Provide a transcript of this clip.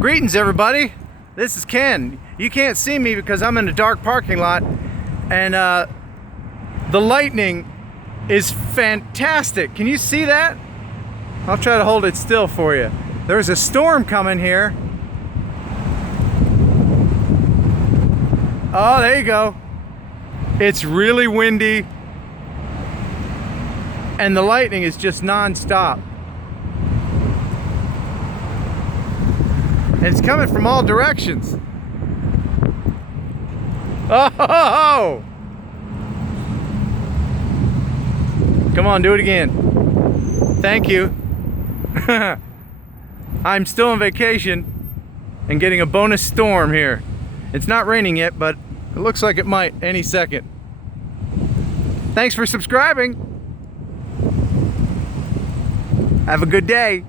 Greetings everybody, this is Ken. You can't see me because I'm in a dark parking lot, and the lightning is fantastic. Can you see that? I'll try to hold it still for you. There's a storm coming here. Oh, there you go. It's really windy and the lightning is just non-stop. And it's coming from all directions. Oh! Come on, do it again. Thank you. I'm still on vacation and getting a bonus storm here. It's not raining yet, but it looks like it might any second. Thanks for subscribing. Have a good day.